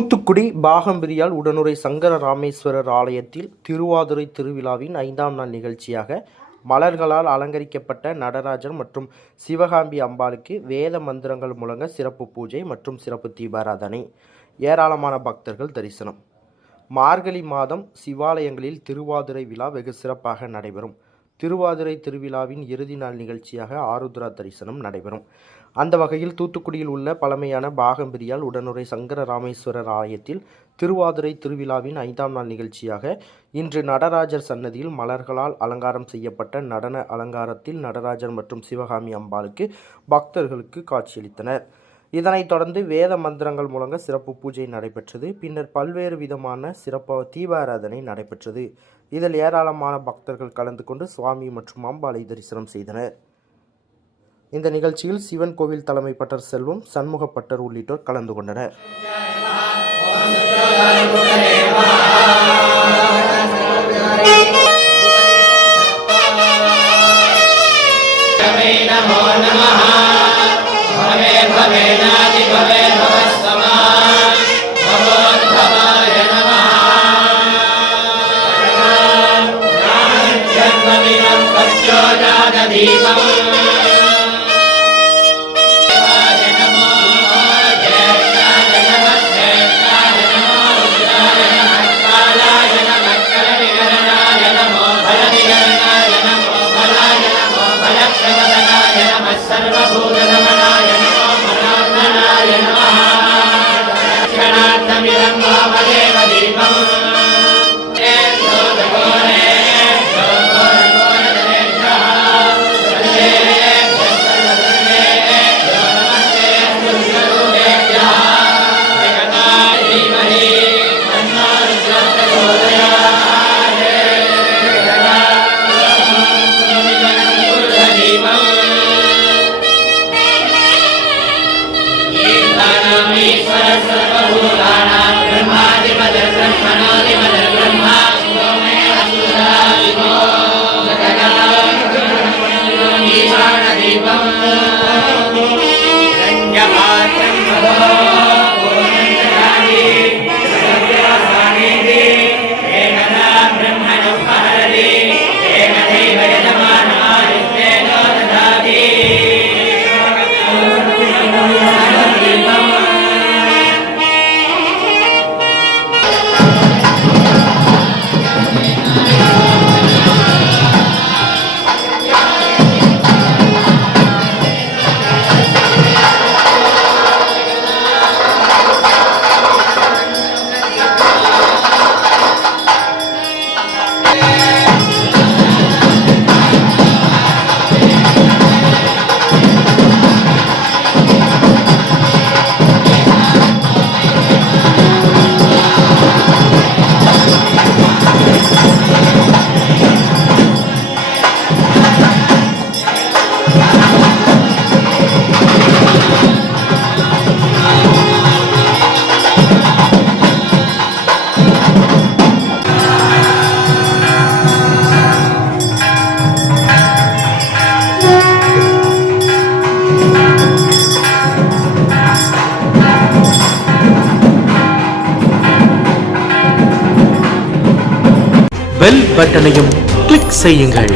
தூத்துக்குடி பாகம்பிரியால் உடனுறை சங்கர ராமேஸ்வரர் ஆலயத்தில் திருவாதிரை திருவிழாவின் 5ஆம் நாள் நிகழ்ச்சியாக மலர்களால் அலங்கரிக்கப்பட்ட நடராஜர் மற்றும் சிவகாம்பி அம்பாளுக்கு வேத மந்திரங்கள் முழங்க சிறப்பு பூஜை மற்றும் சிறப்பு தீபாராதனை. ஏராளமான பக்தர்கள் தரிசனம். மார்கழி மாதம் சிவாலயங்களில் திருவாதிரை விழா வெகு சிறப்பாக நடைபெறும். திருவாதிரை திருவிழாவின் இறுதி நாள் நிகழ்ச்சியாக ஆருத்ரா தரிசனம் நடைபெறும். அந்த வகையில் தூத்துக்குடியில் உள்ள பழமையான பாகம்பிரியால் உடனுறை சங்கர ராமேஸ்வரர் ஆலயத்தில் திருவாதிரை திருவிழாவின் 5ஆம் நாள் நிகழ்ச்சியாக இன்று நடராஜர் சன்னதியில் மலர்களால் அலங்காரம் செய்யப்பட்ட நடன அலங்காரத்தில் நடராஜர் மற்றும் சிவகாமி அம்பாளுக்கு பக்தர்களுக்கு காட்சியளித்தனர். இதனைத் தொடர்ந்து வேத மந்திரங்கள் முழங்க சிறப்பு பூஜை நடைபெற்றது. பின்னர் பல்வேறு விதமான சிறப்பு தீபாராதனை நடைபெற்றது. இதில் ஏராளமான பக்தர்கள் கலந்து கொண்டு சுவாமி மற்றும் அம்பாளை தரிசனம் செய்தனர். இந்த நிகழ்ச்சியில் சிவன் கோவில் தலைமை பட்டர் செல்வம், சண்முக பட்டர் உள்ளிட்டோர் கலந்து கொண்டனர். பெல் பட்டனையும் கிளிக் செய்யுங்கள்.